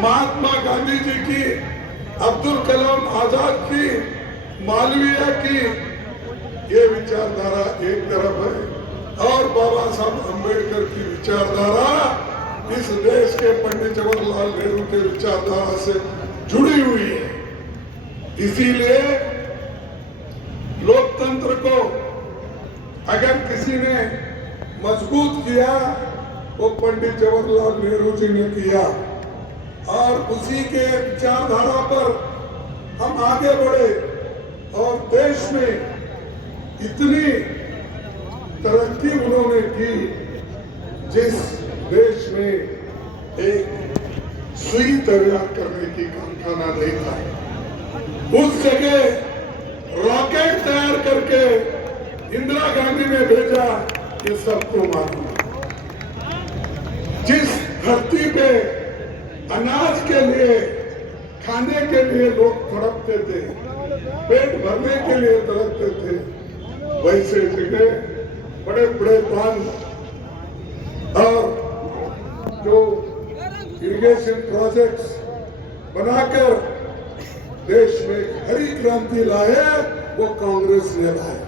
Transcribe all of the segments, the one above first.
महात्मा गांधी जी की, अब्दुल कलाम आजाद की, मालवीय की, ये विचारधारा एक तरफ है और बाबा साहब अम्बेडकर की विचारधारा इस देश के पंडित जवाहरलाल नेहरू के विचारधारा से जुड़ी हुई है। इसीलिए लोकतंत्र को अगर किसी ने मजबूत किया वो पंडित जवाहरलाल नेहरू जी ने किया और उसी के विचारधारा पर हम आगे बढ़े और देश में इतनी तरक्की उन्होंने की जिस देश में एक सुई तैयार करने की कारखाना नहीं था उस जगह रॉकेट तैयार करके इंदिरा गांधी ने भेजा, ये सबको मालूम है। जिस धरती पे अनाज के लिए, खाने के लिए लोग तड़पते थे, पेट भरने के लिए तड़पते थे, वैसे जगह बड़े बड़े बांध और जो इरिगेशन प्रोजेक्ट्स बनाकर देश में हरी क्रांति लाए, वो कांग्रेस ने लाया।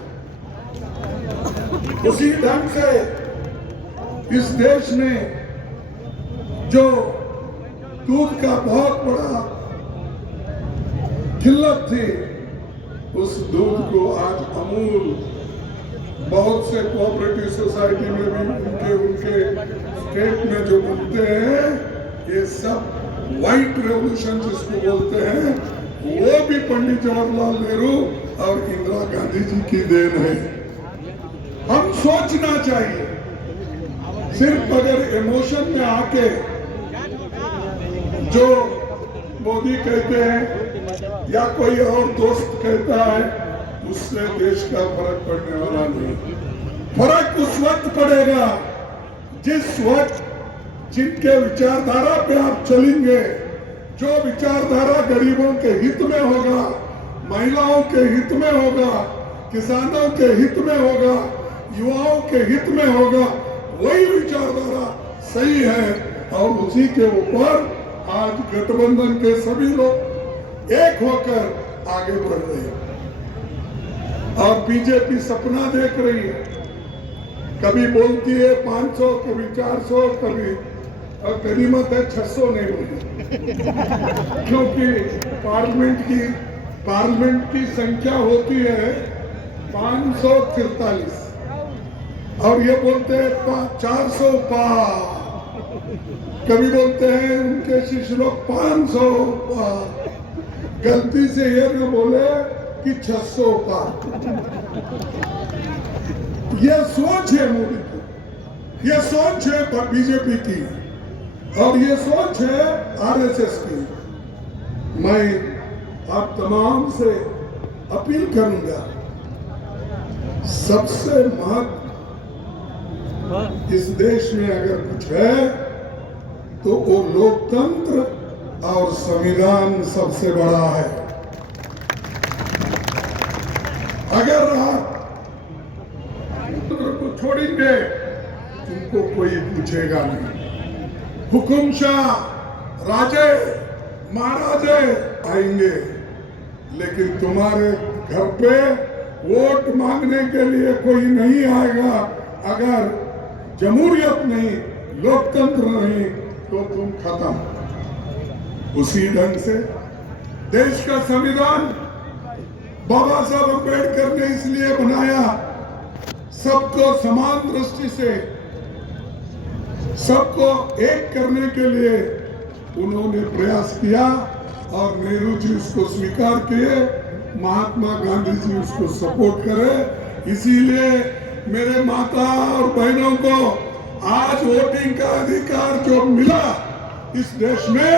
उसी ढंग से इस देश में जो दूध का बहुत बड़ा किल्लत थी, उस दूध को आज अमूल बहुत से कोऑपरेटिव सोसाइटी में भी उनके स्टेट में जो बनते हैं, ये सब व्हाइट रेवोल्यूशन जिसको बोलते हैं, वो भी पंडित जवाहरलाल नेहरू और इंदिरा गांधी जी की देन है। हम सोचना चाहिए, सिर्फ अगर इमोशन में आके जो मोदी कहते हैं या कोई और दोस्त कहता है, उससे देश का फर्क पड़ने वाला नहीं। फर्क उस वक्त पड़ेगा जिस वक्त जिनके विचारधारा पे आप चलेंगे, जो विचारधारा गरीबों के हित में होगा, महिलाओं के हित में होगा, किसानों के हित में होगा, युवाओं के हित में होगा, वही विचारधारा सही है। और उसी के ऊपर आज गठबंधन के सभी लोग एक होकर आगे बढ़ रहे हैं और बीजेपी सपना देख रही है। कभी बोलती है 500, कभी 400, कभी और गनीमत है 600 नहीं बोली क्योंकि पार्लियामेंट की संख्या होती है 543 और ये बोलते हैं 400 पार, कभी बोलते हैं उनके शिष्य लोग 500 पार, गलती से ये न बोले कि 600 पार। ये सोच है मोदी की, ये सोच है बीजेपी की और ये सोच है आरएसएस की। मैं आप तमाम से अपील करूंगा, सबसे महत्व इस देश में अगर कुछ है तो वो लोकतंत्र और संविधान सबसे बड़ा है। अगर आप को छोड़ेंगे तुमको कोई पूछेगा नहीं। हुकुमशाह राजे महाराजे आएंगे, लेकिन तुम्हारे घर पे वोट मांगने के लिए कोई नहीं आएगा। अगर जमहूरियत नहीं, लोकतंत्र नहीं, तो तुम खत्म। उसी ढंग से देश का संविधान बाबा साहब अम्बेडकर ने इसलिए बनाया, सबको समान दृष्टि से सबको एक करने के लिए उन्होंने प्रयास किया और नेहरू जी उसको स्वीकार किए, महात्मा गांधी जी उसको सपोर्ट करे। इसीलिए मेरे माता और बहनों को आज वोटिंग का अधिकार जो मिला इस देश में,